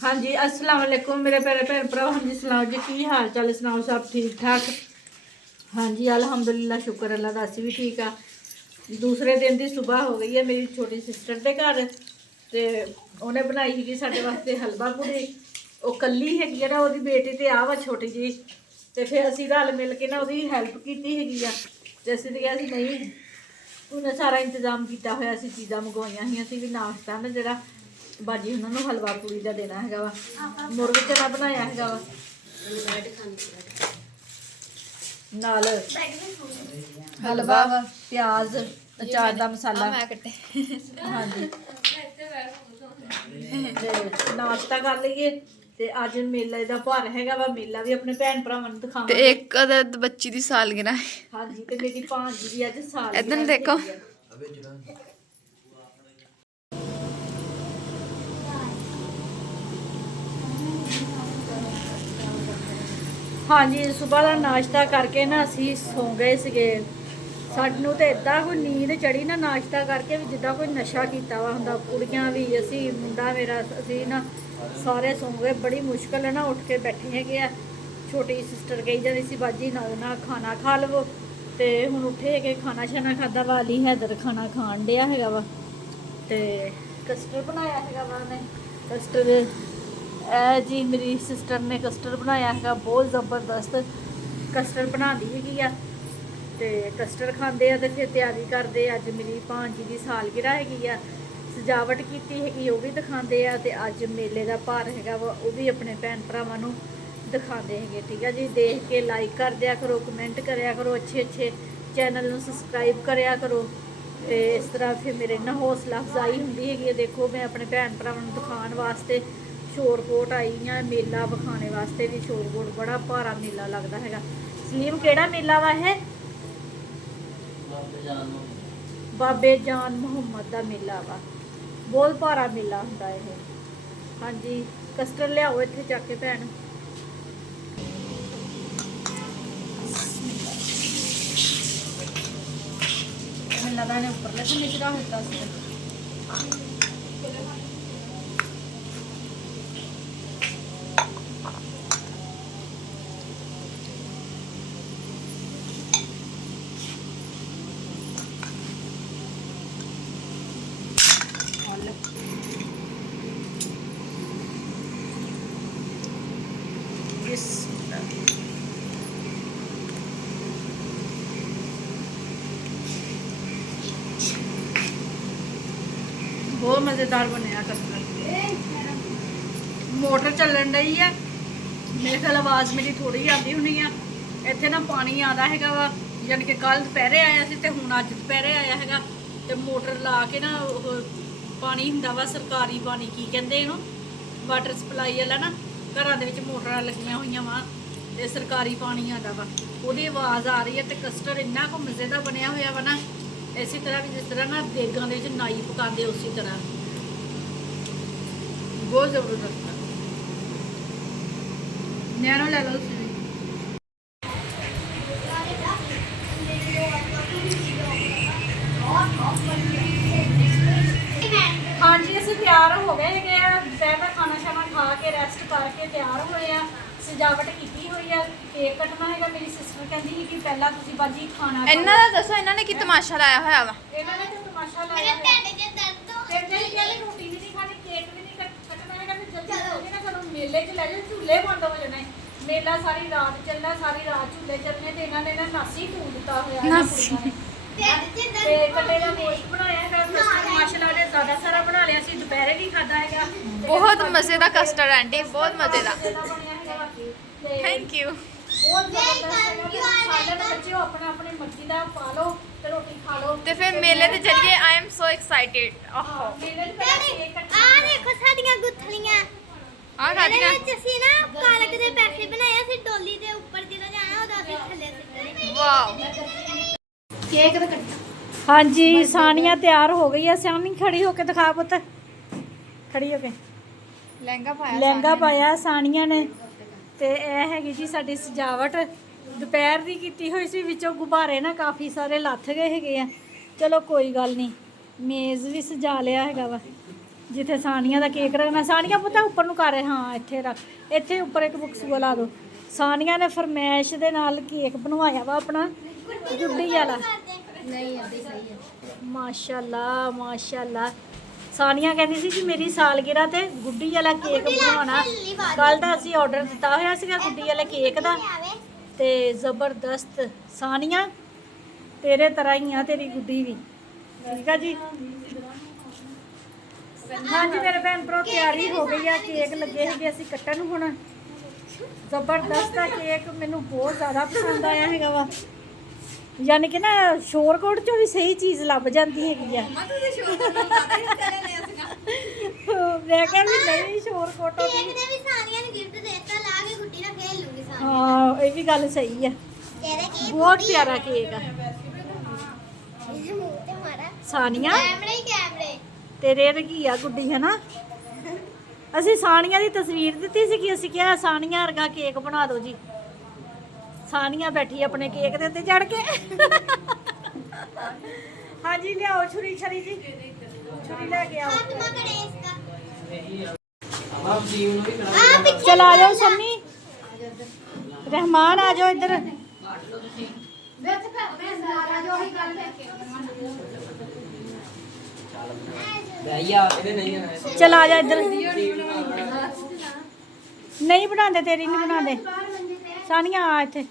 हाँ जी अस्सलाम वालेकुम मेरे प्यारे भैन भराओ। हाँ जी सुनाओ जी की हाल चाल सुनाओ सब ठीक ठाक। हाँ जी अल्हम्दुलिल्लाह शुक्र अल्लाह दा असीं भी ठीक आ। दूसरे दिन की सुबह हो गई है मेरी छोटी सिस्टर के घर ते उन्हें बनाई ही साडे वास्ते हलवा पूड़ी। वो कल्ली हैगी ना वो बेटी तो आ वा छोटी जी तो फिर असीं रल मिल के ना वो हैल्प की हैगी आ ते असीं ते कहा नहीं उन्हें सारा इंतजाम किया होया सी चीज़ां मंगवाइयां ही असीं भी नाश्ता ना जिहड़ा बाजी उन्होंने हलवा पूड़ी का देना है वा मुर्ग चना बनाया है वा नाल हलवा प्याज अचार का मसाला। हाँ जी नाश्ता कर लीए ते अज मेले का भर है वा मेला भी अपने भैन भरावां नूं दिखावांगे। ते एक बच्ची दी सालगिरह है। हाँ जी ते मेरी भांजी दी अज सालगिरह। इधर देखो हाँ जी सुबह का नाश्ता करके ना असी सौ गए थे। सानू तो इदा कोई नींद चढ़ी ना नाश्ता करके भी जिदा कोई नशा किया हुआ होंदा। कुड़ियाँ भी असी मुंडा मेरा असी ना सारे सौ गए। बड़ी मुश्किल है ना उठ के बैठे है। छोटी सिस्टर कही जाती सी बाजी ना खाना खा लवो तो हुण उठे है खाना शाना खादा वा। अली हैदर खाना खान दिया है वा तो कस्टर्ड बनाया है वा उन्हें कस्टर्ड जी मेरी सिस्टर ने कस्टर्ड बनाया है बहुत ज़बरदस्त कस्टर्ड बना दी है तो कस्टर्ड खाते हैं तो फिर तैयारी करते। अज मेरी भांजी की सालगिरह हैगी सजावट की हैगी वो भी दिखाते हैं तो अज मेले का भार है वो भी अपने भैन भरावां नूं दिखाते हैं। ठीक है जी देख के लाइक कर दिया करो कमेंट करया करो अच्छे अच्छे चैनल नूं सबसक्राइब करया करो तो इस तरह फिर मेरे ना हौसला अफजाई होंदी है। देखो मैं अपने भैन भरावां नूं दिखाने वास्ते शोरकोट आई हैं मेला विखाने वास्ते भी। शोरकोट बड़ा भारा मेला लगता है। सलीम केड़ा मेला वा है बाबे जान मुहम्मद का मेला वा बहुत भारा मेला होंदा है। हाँ जी कस्टर्ड लियाओ इत्थे जाके भैन। मेला मैंने उपर लेके नीचे रख दिता सी। बहुत मज़ेदार बनया कस्टर्ड। मोटर चलन रही है मेरे ख्याल आवाज़ मेरी थोड़ी आती होनी है। इत्थे ना पानी आता है वा यानी कि कल दोपहरे आया सी ते हुण अज दोपहरे आया है तो मोटर ला के ना पानी हुंदा वा सरकारी पानी की कहंदे इहनूं वाटर सप्लाई वाला ना घरां दे विच मोटरां लगियां होईयां वा ते सरकारी पानी आता वा उहदी आवाज़ आ रही है। तो कस्टर्ड इन्ना को मज़े दा बनया होया वा ना इसी तरह भी जिस तरह ना देगां दे विच नाई पकाते उसी तरह बहुत ज़बरदस्त है। नैनो ले लो तुसीं भी। हाँ जी असीं तैयार हो गए हैं दोपहर का खाना शाना खा के रेस्ट करके तैयार होए हैं। सजावट की हुई है केक कटना है। मेरी सिस्टर कहती है कि पहला तुसीं बाजी खाना इन्हां दा दसो इन्हां ने की तमाशा लाया होया वा। इन्हां ने तो तमाशा लाया है फिर जल्दी जल्दी रोटी भी नहीं खानी केक भी नहीं कटना है। फिर जल्दी जल्दी ना चलो मेले च ले जाओ झूले बंद हो जाने। मेला सारी रात चलना सारी रात झूले चलने तो इन्होंने ना नासी टूट दिता हुआ। कटे का गोश्त बनाया है माशाल्लाह ने ज़्यादा सारा बना ਦੁਪਹਿਰੇ ਵੀ ਖਾਦਾ ਹੈਗਾ ਬਹੁਤ ਮਜ਼ੇ ਦਾ ਕਸਟਰਡ ਆਂਟੀ, ਬਹੁਤ ਮਜ਼ੇ ਦਾ। ਬਣਿਆ ਹੈਗਾ ਤੇ ਥੈਂਕ ਯੂ। ਬਹੁਤ ਜ਼ਬਰਦਸਤ ਹੈਗਾ ਤੇ ਸਾਡੇ ਬੱਚਿਓ ਆਪਣਾ ਆਪਣੀ ਮਰਜ਼ੀ ਦਾ ਪਾ ਲਓ ਤੇ ਰੋਟੀ ਖਾ ਲਓ ਤੇ ਫਿਰ ਮੇਲੇ ਤੇ ਚੱਲੀਏ। I am so excited. ਆਹੋ ਮੇਲੇ ਚ ਪਹਿਲਾਂ ਕੇਕ ਕੱਟਣਾ ਆ ਦੇਖੋ ਸਾਡੀਆਂ ਗੁੱਥਲੀਆਂ। ਆ ਇਹਦੇ ਖਾਦੀਆਂ। ਵਿੱਚ ਅਸੀਂ ਨਾ ਕਾਲਕ ਦੇ ਪੈਸੇ ਬਣਾਏ ਸੀ, ਡੋਲੀ ਦੇ ਉੱਪਰ ਜਦੋਂ ਜਾਣਾ ਉਹਦਾ ਅਸੀਂ ਥੱਲੇ ਸਿੱਟਣੇ। ਵਾਓ। ਕੇਕ ਤਾਂ ਕੱਟ। ਹਾਂਜੀ ਸਾਨੀਆਂ ਤਿਆਰ ਹੋ ਗਈ ਆ। ਸਾਨੀ ਖੜੀ ਹੋ ਕੇ ਦਿਖਾ ਪੁੱਤ, ਖੜੀ ਹੋ ਕੇ। ਲਹਿੰਗਾ ਪਾਇਆ। ਲਹਿੰਗਾ ਪਾਇਆ ਸਾਨੀਆਂ ਨੇ ਤੇ ਇਹ ਹੈਗੀ ਜੀ ਸਾਡੀ ਸਜਾਵਟ ਦੁਪਹਿਰ ਦੀ ਕੀਤੀ ਹੋਈ ਸੀ। ਵਿੱਚੋਂ ਗੁਬਾਰੇ ਨਾ ਕਾਫੀ ਸਾਰੇ ਲੱਥ ਗਏ ਹੈਗੇ ਆ। ਚਲੋ ਕੋਈ ਗੱਲ ਨਹੀਂ, ਮੇਜ਼ ਵੀ ਸਜਾ ਲਿਆ ਹੈਗਾ ਵਾ ਜਿੱਥੇ ਸਾਨੀਆਂ ਦਾ ਕੇਕ ਰੱਖਣਾ। ਸਾਨੀਆਂ ਪੁੱਤ ਉੱਪਰ ਨੂੰ ਕਰ, ਹਾਂ ਇੱਥੇ ਰੱਖ, ਇੱਥੇ ਉੱਪਰ ਇੱਕ ਬੁਕਸੂਆ ਲਾ ਦਿਓ। ਸਾਨੀਆਂ ਨੇ ਫਰਮੈਸ਼ ਦੇ ਨਾਲ ਕੇਕ ਬਣਵਾਇਆ ਵਾ ਆਪਣਾ ਗੁੱਡੀ ਵਾਲਾ। ਨਹੀਂ ਅੱਧੀ ਸਹੀ ਹੈ। ਮਾਸ਼ਾਅੱਲਾ ਮਾਸ਼ਾਅੱਲਾ। ਸਾਨੀਆਂ ਕਹਿੰਦੀ ਸੀ ਕਿ ਮੇਰੀ ਸਾਲਗਿਰਾ ਤੇ ਗੁੱਡੀ ਵਾਲਾ ਕੇਕ ਬਣਾਉਣਾ। ਕੱਲ ਦਾ ਅਸੀਂ ਆਰਡਰ ਦਿੱਤਾ ਹੋਇਆ ਸੀਗਾ ਗੁੱਡੀ ਵਾਲੇ ਕੇਕ ਦਾ ਤੇ ਜ਼ਬਰਦਸਤ। ਸਾਨੀਆਂ ਤੇਰੇ ਤਰ੍ਹਾਂ ਹੀ ਆ ਤੇਰੀ ਗੁੱਡੀ ਵੀ, ਠੀਕ ਆ ਜੀ। ਹਾਂਜੀ ਮੇਰੇ ਭੈਣ ਭਰਾ ਤਿਆਰੀ ਹੋ ਗਈ ਆ, ਕੇਕ ਲੱਗੇ ਹੈਗੇ ਅਸੀਂ ਕੱਟਣ ਹੁਣ। ਜ਼ਬਰਦਸਤ ਆ ਕੇਕ, ਮੈਨੂੰ ਬਹੁਤ ਜ਼ਿਆਦਾ ਪਸੰਦ ਆਇਆ ਹੈਗਾ ਵਾ। ਯਾਨੀ ਕਿ ਨਾ ਸ਼ੋਰਕੋਟ ਚੋਂ ਵੀ ਸਹੀ ਚੀਜ਼ ਲੱਭ ਜਾਂਦੀ ਹੈਗੀ ਆ। ਮੈਂ ਕਹਿੰਦੀ ਨਹੀਂ ਸ਼ੋਰਕੋਟੋਂ ਕੇਕ ਦੀ। ਨੇ ਵੀ ਸਾਰੀਆਂ ਨੂੰ ਗਿਫਟ ਦੇਤਾ, ਲਾ ਕੇ ਗੁੱਡੀ ਨਾਲ ਖੇਲ ਲੂਗੀ ਸਾਰੀਆਂ। ਹਾਂ ਇਹ ਵੀ ਗੱਲ ਸਹੀ ਆ। ਤੇਰੇ ਕੇਕ ਬਹੁਤ ਪਿਆਰਾ ਕੇਕ ਆ। ਇਹਦੇ ਮੂੰਹ ਤੇ ਮਾਰਾ ਸਾਨੀਆਂ ਕੈਮਰੇ ਹੀ ਕੈਮਰੇ। ਤੇਰੇ ਰਗੀ ਆ ਗੁੱਡੀ ਹੈ ਨਾ। ਅਸੀਂ ਸਾਨੀਆਂ ਦੀ ਤਸਵੀਰ ਦਿੱਤੀ ਸੀ ਕਿ ਅਸੀਂ ਕਿਹਾ ਸਾਨੀਆਂ ਵਰਗਾ ਕੇਕ ਬਣਾ ਦਿਓ ਜੀ। ਸਾਨੀਆਂ ਬੈਠੀ ਆਪਣੇ ਕੇਕ ਦੇ ਉੱਤੇ ਚੜ ਕੇ। ਹਾਂਜੀ ਲਿਆਓ ਛੁਰੀ ਛਰੀ ਜੀ, ਛੁਰੀ ਲੈ ਕੇ ਆਓ। ਆਤਮਾ ਗਣੇਸ਼ ਦਾ ਆ ਪਿੱਛੇ ਚਲ ਆ ਜਾਓ ਸੰਮੀ, ਰਹਿਮਾਨ ਆ ਜਾਓ ਇੱਧਰ। ਵਿੱਚ ਘਰ ਦੇ ਅੰਦਰ ਆ ਜੋ ਹੀ ਗੱਲ ਲੈ ਕੇ ਚਲ ਆ ਜਾ ਇੱਧਰ। ਨਹੀਂ ਬਣਾਉਂਦੇ, ਤੇਰੀ ਨਹੀਂ ਬਣਾਉਂਦੇ। ਸਾਨੀਆਂ ਆ ਇੱਥੇ।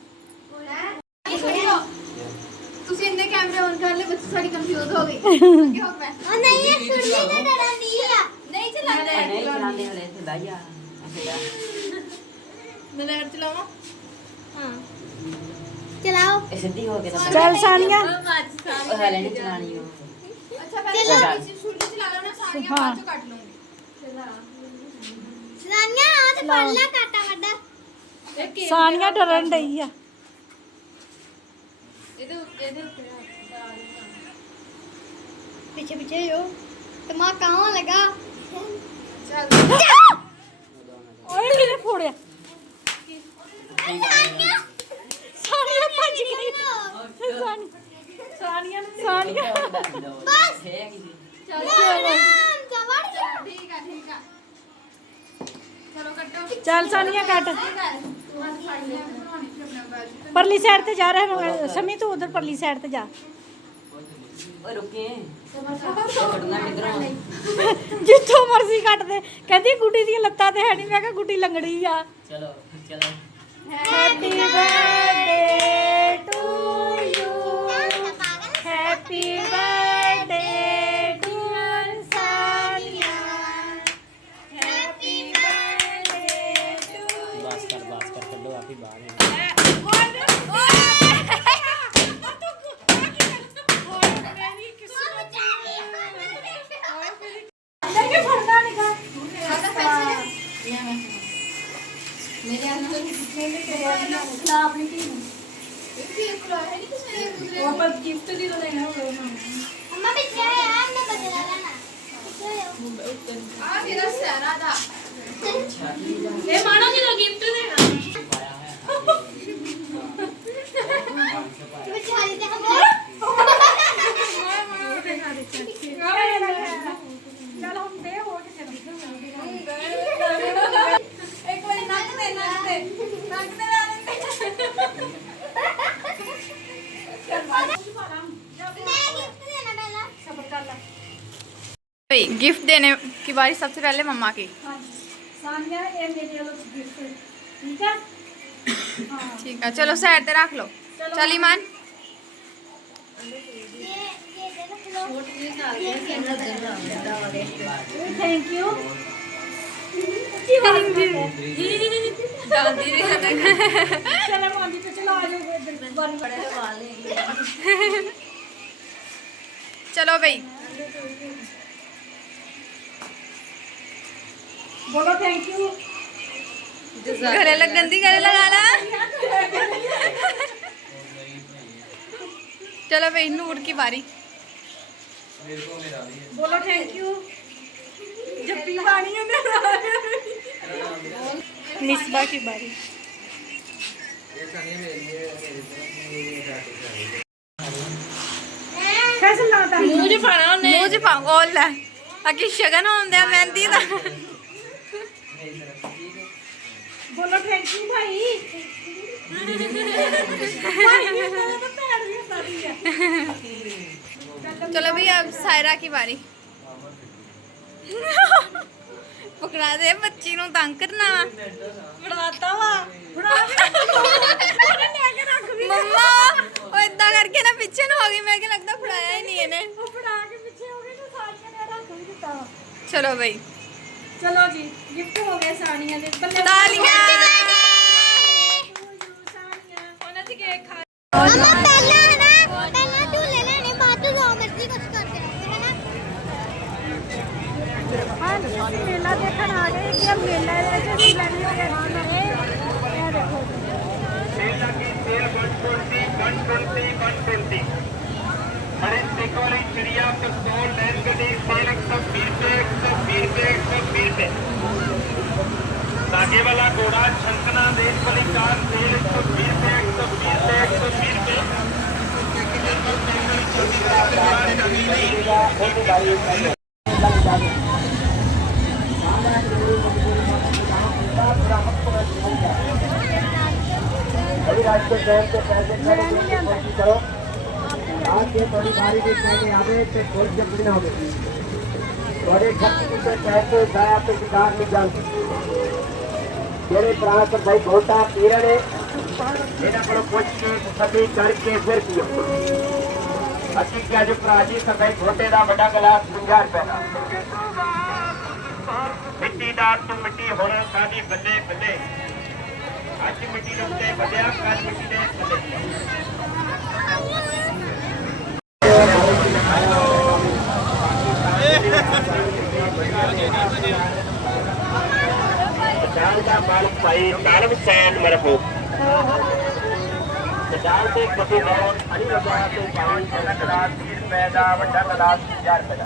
ਤੁਸੀਂ ਇੰਨੇ ਕੈਮਰੇ ਔਨ ਕਰ ਲਏ, ਬੱਚੇ ਸਾਡੀ ਕੰਫਿਊਜ਼ ਹੋ ਗਈ। ਕੀ ਹੋ ਗਿਆ? ਉਹ ਨਹੀਂ ਇਹ ਸੁਣਨੀ ਨਾ ਡਰਦੀ ਆ। ਨਹੀਂ ਚਲਾਉਂਦੇ। ਨਹੀਂ ਚਲਾਉਂਦੇ ਹਲੇ ਤੇ ਲਾਇਆ ਮੈਂ ਚਲਾਵਾਂ। ਹਾਂ ਚਲਾਓ। ਇਹ ਸਿੱਧੀ ਹੋ ਕੇ ਤਾਂ ਚੱਲ ਸਾਨੀਆਂ। ਉਹ ਹਲੇ ਨਹੀਂ ਚਲਾਣੀ ਉਹ ਅੱਛਾ ਪਹਿਲਾਂ ਸ਼ੁਰੂ ਤੋਂ ਚਲਾ ਲਓ ਨਾ, ਸਾਰੀਆਂ ਹਾਂ। ਬਾਅਦ ਚੋਂ ਕੱਟ ਲੂੰਗੀ। ਸੁਣਾਈਆਂ ਆ ਤੇ ਫੜ ਲਾ ਕਾਟਾ ਵੱਡਾ। ਸਾਨੀਆਂ ਡਰਨ ਡਈ ਆ। ਇਹਦੇ ਉੱਤੇ ਪਿੱਛੇ ਪਿੱਛੇ ਜੋ ਤਮਾ ਕਹਾਂ ਲਗਾ। ਓਏ ਕਿਹਨੇ ਫੋੜਿਆ? ਸੁਣਾਈਆਂ ਸਾਨੀਆਂ ਭੱਜ ਗਈ। ਸਾਨੀਆਂ ਬਸ ਹੈ ਕੀ ਨਾਮ ਜਵੜ ਜਾ। ਠੀਕ ਆ। ਚਲੋ ਕੱਟੋ। ਚੱਲ ਸਾਨੀਆਂ ਕੱਟ। ਤੂੰ ਹੱਥ ਫੜ ਲਿਆ, ਬਣਾਉਣੀ ਸੀ ਆਪਣੇ ਬਾਅਦ। ਪਰਲੀ ਸਾਈਡ ਤੇ ਜਾ ਰਿਹਾ ਸਮੀ, ਤੂੰ ਉਧਰ ਪਰਲੀ ਸਾਈਡ ਤੇ ਜਾ। ਓਏ ਰੁਕੇ ਕੱਟਣਾ ਕਿਧਰੋਂ ਜਿੱਥੋਂ ਮਰਜ਼ੀ ਕੱਟ ਦੇ। ਕਹਿੰਦੀ ਗੁੱਡੀ ਦੀਆਂ ਲੱਤਾਂ ਤੇ ਹੈ ਨਹੀਂ। ਮੈਂ ਕਿਹਾ ਗੁੱਡੀ ਲੰਗੜੀ ਆ। ਚਲੋ happy birthday to you, happy birthday to Sania, happy birthday to. ਬਾਸ ਕਰ ਚੱਲੋ ਆਪ ਹੀ ਬਾਹਰ ਹੈ ਕਿ ਫੜਨਾ ਨਹੀਂ ਗਾ। ਲਾ ਆਪਣੀ ਧੀ ਨੂੰ। ਉਹ ਪਰ ਗਿਫਟ ਦੀ ਤਾਂ ਲੈਣਾ ਹੋਵੇ ਨਾ। ਅੰਮਾ ਪਿੱਛੇ ਆ ਯਾਰ ਮੈਂ ਬਦਲਾ ਲੈਣਾ। ਪਿੱਛੇ ਆ। ਆ ਮੇਰਾ ਸਹਿਰਾ ਦਾ। ਇਹ ਮਾਣਾ ਜੀ ਦਾ ਗਿਫਟ ਦੇਣਾ। ਵਿਚਾਰੀ ਤੇ ਚੱਲ ਹੁਣ ਦੇ ਹੋ ਕੇ ਚੱਲ। ਇੱਕ ਵਾਰੀ ਨੱਕ ਤੇ ਲਾ ਲੈਂਦੇ। भाई गिफ्ट देने की बारी सबसे पहले मम्मा की। सानिया ये मेरे वाला गिफ्ट है, ठीक है। हाँ ठीक है चलो साइड पे रख लो। चल ईमान ये दे दो। ਥੈਂਕ ਯੂ ਜਲਦੀ ਦੇ ਚਲੇ ਮਾਂਦੀ ਤੇ ਚਲਾ ਆ ਜਾਓ ਇੱਧਰ ਬੰਨ ਖੜੇ ਵਾਲੇ ਚਲੋ ਬਈ ਬੋਲੋ ਥੈਂਕ ਯੂ ਗਲੇ ਲੱਗਣ ਦੀ ਗਲੇ ਲਗਾਣਾ चलो भाई नूर की बारी बोलो थैंक यू जप्पी पानी मिसबा की बारी कैसे लाता मुंह च पाना ਉਹਨੇ ਮੂੰਹ ਚ ਪਾ ਉਹ ਲੈ ਅਕੀ ਸ਼ਗਨ ਹੁੰਦੇ ਆ ਮਹਿੰਦੀ ਦਾ बोलो थैंक यू भाई चलो भैया अब सायरा की बारी पकड़ा दे बच्ची ਨੂੰ ਤੰਗ ਕਰਨਾ ਫੜਾਤਾ ਵਾ ਫੜਾ ਲੈ ਕੇ ਰੱਖ ਵੀ ਮੰਮਾ ਉਹ ਇਦਾਂ ਕਰਕੇ ਨਾ ਪਿੱਛੇ ਨੂੰ ਹੋ ਗਈ ਮੈਂ ਕਿ ਲੱਗਦਾ ਫੜਾਇਆ ਹੀ ਨਹੀਂ ਇਹਨੇ ਉਹ ਫੜਾ ਕੇ ਪਿੱਛੇ ਹੋ ਗਏ ਤਾਂ ਸਾਨੀਆਂ ਨੇ ਰੱਖ ਵੀ ਦਿੱਤਾ ਵਾ। ਚਲੋ ਬਈ ਚਲੋ ਜੀ ਗਿਫਟ ਹੋ ਗਏ ਸਾਨੀਆਂ ਦੇ ਬੱਲੇ ਤਾਲੀਆਂ ਸਾਨੀਆਂ ਉਹਨਾਂ ਦੀ ਕੇਕ ਖਾ ਮਮਾ ਪਹਿਲਾਂ ਝੂਲੇ ਲੈਣੇ ਬਾਅਦ ਤੋਂ ਜੋ ਮਰਜ਼ੀ ਕੁਝ ਕਰਦੇ ਰਹਿੰਦੇ ਹੈ ਨਾ ਹਾਂ ਮੇਲਾ ਦੇਖਣ ਆ ਗਏ ਕਿ ਮੇਲਾ ਦੇ ਵਿੱਚ ਅਸੀਂ ਲੈਣੇ ਹੋ ਗਏ ਇਹ ਦੇਖੋ अरे देखो वाली चिड़िया पिस्तौल लैंड गड्डी सेल 120 पे धागे वाला घोड़ा छंकना देश वाली कार सेल 120 पे 120 पे अभी रात के ट्रेन से पैसे करो आज के थोड़ी भारी भी चाहिए यहाँ पे खोल के पीना होगा थोड़े खर्च से पैसे गाया पे किताब नहीं जानती मेरे प्राण पर भाई घोटा पीरे ने मेरा बड़ो पूछ के सभी करके फिर पियो अच्छी क्या जो प्राची सब भाई घोटे का बड़ा गिलास 50 रुपए का मिट्टी दार तू मिट्टी होना सादी बल्ले बल्ले आज मिट्टी रखते बल्ले कल मिट्टी ने बल्ले का बाल भाई तालब सैन मरफू चार से कभी बहुत अली लगा तो भाई बड़ा गिलास 30 रुपए का बड़ा गिलास 50 रुपए का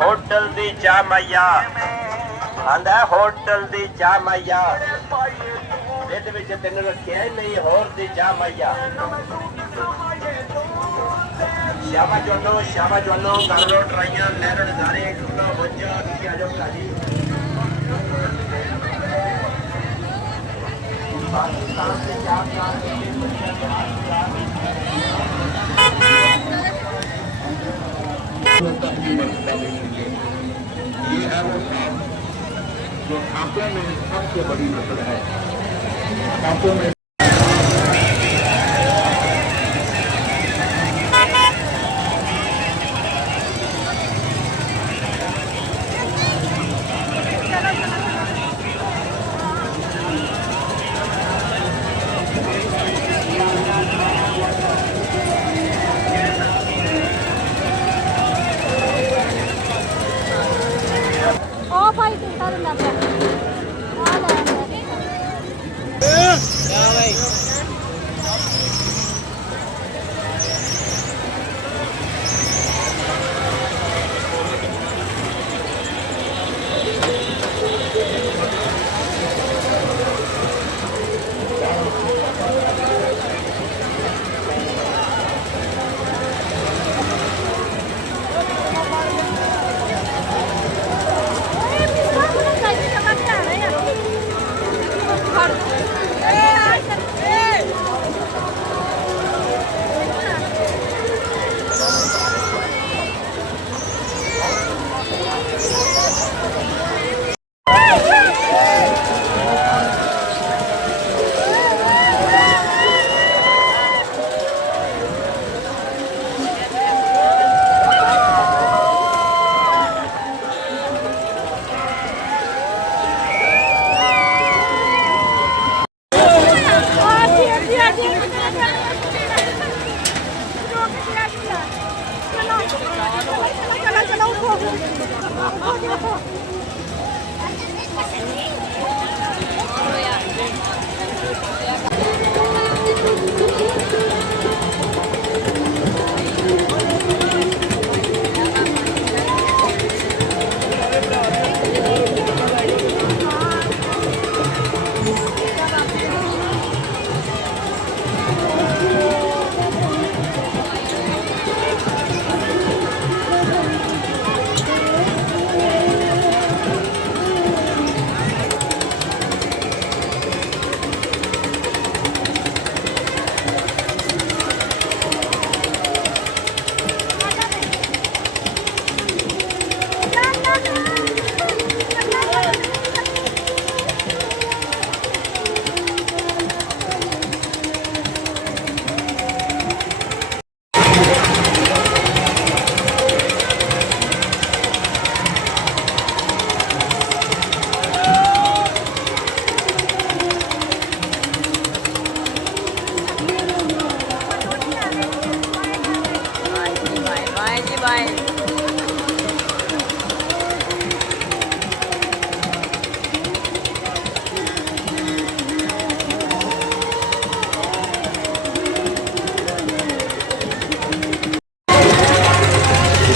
होटल दी जा मैया आंदा होटल दी जा मैया ਇਹਦੇ ਵਿੱਚ ਤੈਨੂੰ ਰੱਖਿਆ ਹੀ ਨਹੀਂ ਹੋਰ ਦੀ ਜਾ ਮੈया ਸ਼ਾਮਾ ਜੋਨੋ ਕਰ ਲੋ ਟਰਾਈਆਂ ਨਹਿਰ ਨਜ਼ਾਰੇ ਖੁੱਲਾ ਬੱਜਾ ਕੀ ਆ ਜਾਓ ਕਾਜੀ ਪਾਕਿਸਤਾਨ से चार ये है वो काम जो खापों में सबसे बड़ी नस्ल है खापों में ਉਹ ਭਾਈ ਕਿੰਨਾ ਦਿੰਦਾ ਪਿਆ ਆ ਲੈ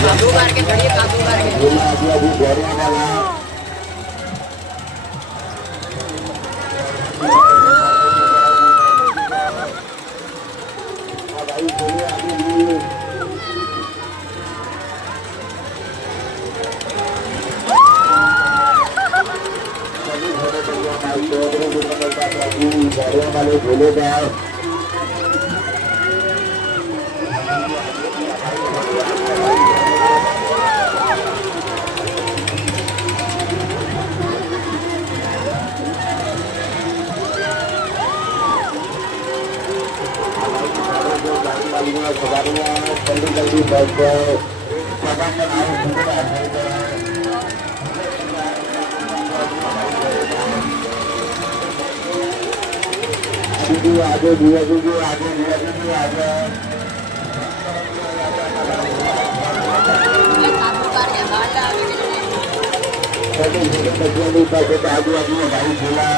काबू करके चढ़िए, काबू करके। वाले बोले जाओ जल्दी जल्दी बैठ जाओ आगे धीरे धीरे आगे धीरे धीरे आगे आगे भाई बोला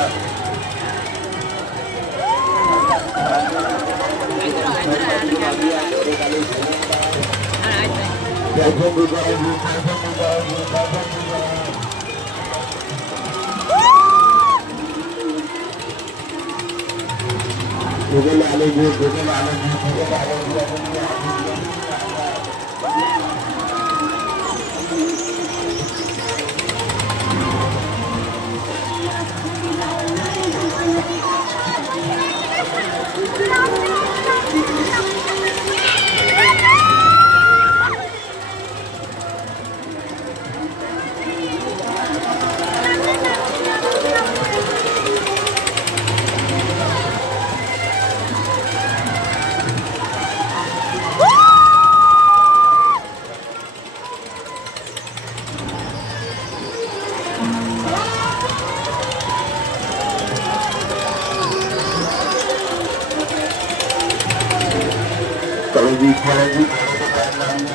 गूगल वाले जी गूगल वाले जी गूगल वाले जी चलो जी चलो जी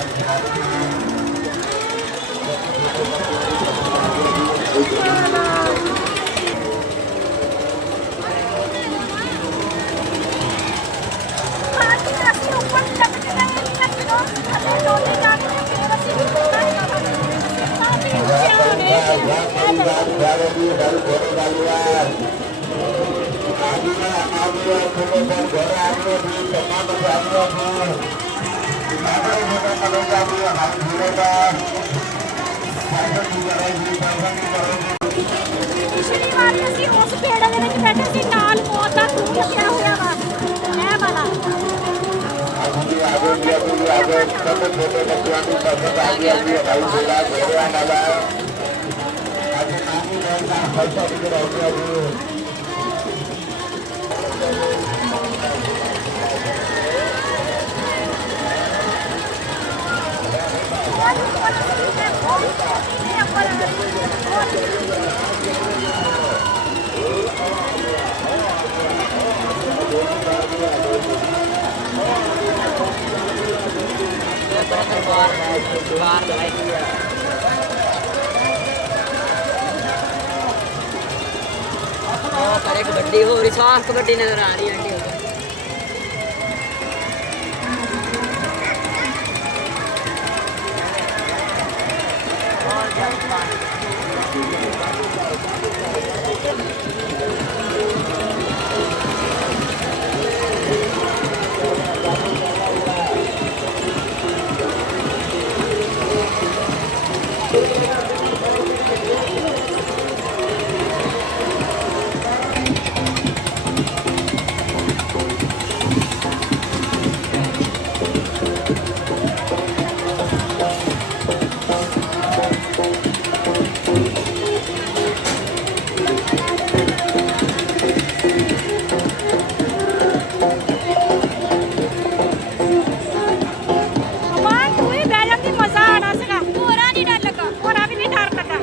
ਪਿਛਲੀ ਵਾਰੀ ਅਸੀਂ ਉਸ ਪੇੜ ਦੇ ਵਿੱਚ ਬੈਠੇ ਸੀ ਨਾਲ ਮੌਤ ਦਾ ਖੂਹ ਲੱਗਿਆ ਹੋਇਆ ਵਾ ਇਹ ਵਾਲਾ पर दरबार पर एक कबड्डी हो रही, साफ कबड्डी नजर आ रही है आंटी उधर। ਅਮਾਨ ਤੂੰ ਹੀ ਬਹਿ ਜਾਂਦੀ, ਮਜ਼ਾ ਆਣਾ ਸੀਗਾ। ਹੋਰਾਂ ਨਹੀਂ ਡਰ ਲੱਗਾ, ਹੋਰਾਂ ਵੀ ਨਹੀਂ ਡਰ ਲੱਗਾ।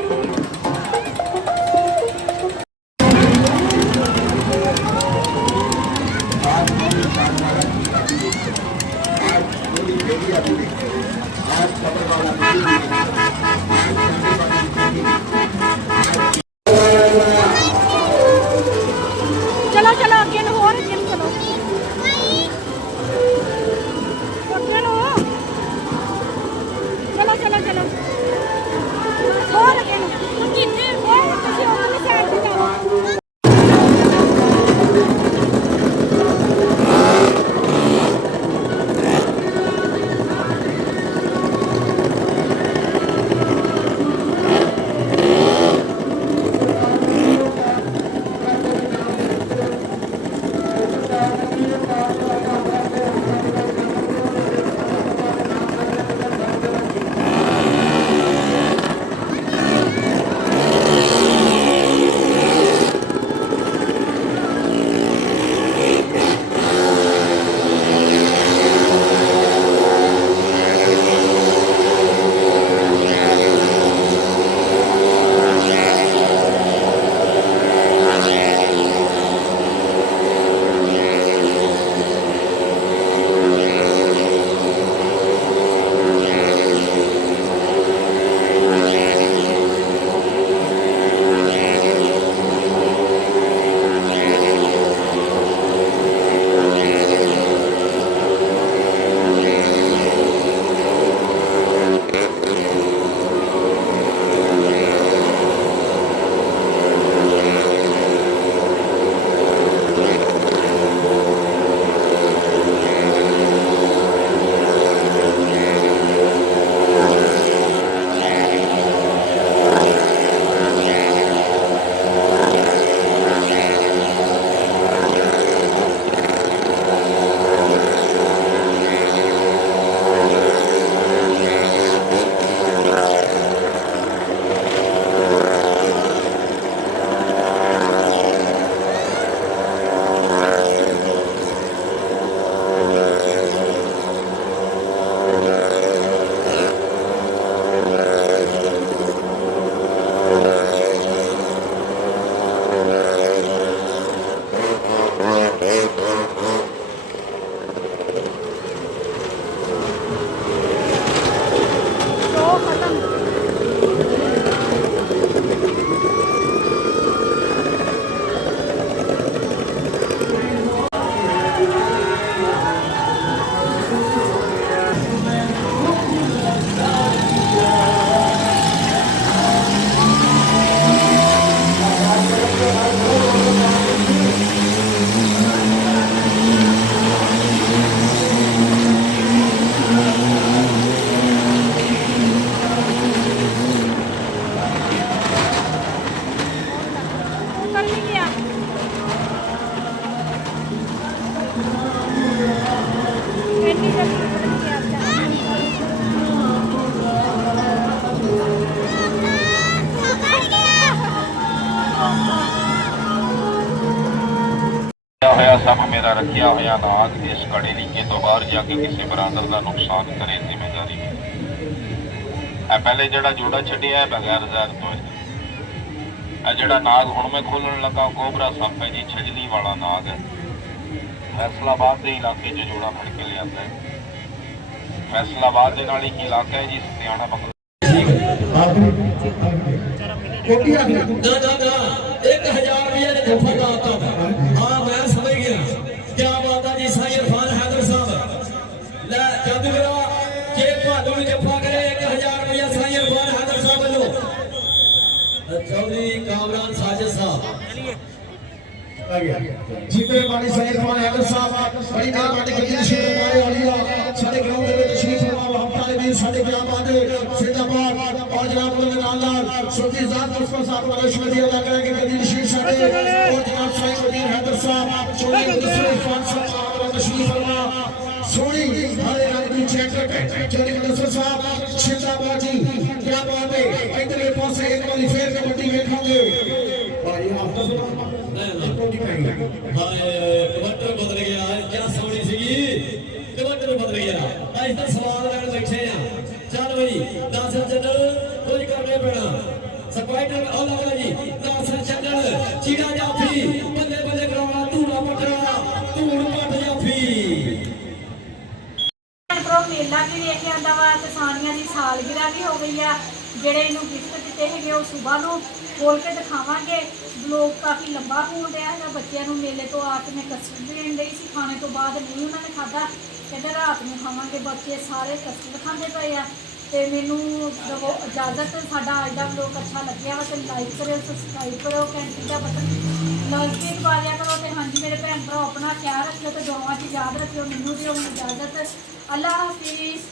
ਚਲੋ ਚਲੋ ਅੱਗੇ ਨੂੰ, ਹੋਰ ਅੱਗੇ ਨੂੰ ਚਲੋ, ਅੱਗੇ ਨੂੰ ਚਲੋ ਚਲੋ ਚਲੋ, ਹੋਰ ਅੱਗੇ ਨੂੰ। ਹੁਣ ਕਿੱਥੇ ਉਹ ਤੁਸੀਂ ਉਹਨਾਂ ਦੀ ਸਾਈਡ ਤੇ ਜਾਓ। ਹੋਇਆ ਸਭ ਮੇਰਾ ਰੱਖਿਆ ਹੋਇਆ ਨਾਗ ਇਸ ਕੜੇ ਲੀਕੇ ਤੋਂ ਬਾਹਰ ਜਾ ਕੇ ਕਿਸੇ ਬਰਾਦਰ ਦਾ ਨੁਕਸਾਨ ਕਰੇ ਜ਼ਿੰਮੇਵਾਰੀ ਇਹ ਪਹਿਲੇ ਜਿਹੜਾ ਜੋੜਾ ਛੱਡਿਆ ਹੈ ਬਗੈਰ ਜ਼ਹਿਰ ਤੋਂ ਇਹ ਜਿਹੜਾ ਨਾਗ ਹੁਣ ਮੈਂ ਖੋਲਣ ਲੱਗਾ ਕੋਬਰਾ ਸੱਪ ਹੈ ਜੀ ਛਜਲੀ ਵਾਲਾ ਨਾਗ ਹੈ ਫੈਸਲਾਬਾਦ ਦੇ ਇਲਾਕੇ 'ਚ ਜੋੜਾ ਫੜ ਕੇ ਲਿਆਂਦਾ ਹੈ ਫੈਸਲਾਬਾਦ ਦੇ ਨਾਲ ਇੱਕ ਇਲਾਕਾ ਹੈ ਜੀ ਸਤਿਆਣਾ ਬੰਗਲਾ छोटी आ गई ना ना ना 1000 रुपये ने तोहफा दाता हाँ मैं समझ गया क्या बात है जी साईं इरफान हैदर साहब ले जादूगरा जे भादों में जफा करे 1000 रुपया साईं इरफान हैदर साहब लो चौधरी कामरान साजिद साहब जीते बानी सैयद खान हैदर साहब बड़ी मेहरबानी की तशरीफ हमारे औलिया सारे ग्राउंड में तशरीफ फरमा हम तालिबीन सारे क्या बात है जिंदाबाद और जनाब लाल सूफी जात उसको साथ वाले शुक्रिया अदा करेंगे कदीर शीर साहब और जनाब साईं वजीर हैदर साहब चौधरी मुदस्सिर इरफान साहब और तशरीफ फरमा सोनी हरे रंग की जैकेट चौधरी मुदस्सिर साहब जिंदाबाद जी क्या बात है इधर के पास एक वाली फेर कबड्डी देखोगे भाई आप तो कबड्डर बदल गया क्या सोनी सी कबड्डर बदल गया अज तो सवाल लैन बैठे हैं चल भाई नासर चंदल कुछ करने पैना स्पाइडर वाला जी नासर चंदल चीड़ा जाफी बल्ले बल्ले कराना धूड़ा पटरा धूड़ पट जाफी ਪ੍ਰੋ ਮੇਲਾ ਵੀ ਵੇਖ ਆਂਦਾ ਵਾ ਕਿਸਾਨੀਆਂ ਦੀ ਸਾਲਗਿਰਾ ਵੀ ਹੋ ਗਈ ਆ ਜਿਹੜੇ ਇਹਨੂੰ ਗਿਫਟ ਦਿੱਤੇ ਹੈਗੇ ਉਹ ਸਵੇਰ ਨੂੰ ਖੋਲ ਕੇ ਦਿਖਾਵਾਂਗੇ ਬਲੌਗ ਕਾਫੀ ਲੰਬਾ ਹੋਣ ਰਿਹਾ ਹੈਗਾ ਬੱਚਿਆਂ ਨੂੰ ਮੇਲੇ ਤੋਂ ਆ ਕੇ ਮੈਂ ਕਸਟਰਡ ਦੇਣ ਡਈ ਸੀ ਖਾਣੇ ਤੋਂ ਬਾਅਦ ਨਹੀਂ ਉਹਨਾਂ ਨੇ ਖਾਧਾ ਕਹਿੰਦੇ ਰਾਤ ਨੂੰ ਖਾਵਾਂਗੇ ਬੱਚੇ ਸਾਰੇ ਕਸਟਰਡ ਖਾਂਦੇ ਪਏ ਆ ਤੇ ਮੈਨੂੰ ਦਵੋ ਇਜਾਜ਼ਤ ਸਾਡਾ ਅੱਜ ਦਾ ਬਲੌਗ ਅੱਛਾ ਲੱਗਿਆ ਵਾ ਤੇ ਲਾਈਕ ਕਰਿਓ ਸਬਸਕ੍ਰਾਈਬ ਕਰਿਓ ਘੰਟੀ ਦਾ ਬਟਨ ਲਾਈਕ ਕੇ ਦਬਾ ਦਿਆ ਕਰੋ ਤੇ ਹਾਂਜੀ ਮੇਰੇ ਭੈਣ ਭਰਾ ਆਪਣਾ ਖਿਆਲ ਰੱਖਿਓ ਤੇ ਦੁਆਵਾਂ 'ਚ ਯਾਦ ਰੱਖਿਓ ਮੈਨੂੰ ਦਿਓ ਇਜਾਜ਼ਤ ਅੱਲਾ ਹਾਫਿਜ਼।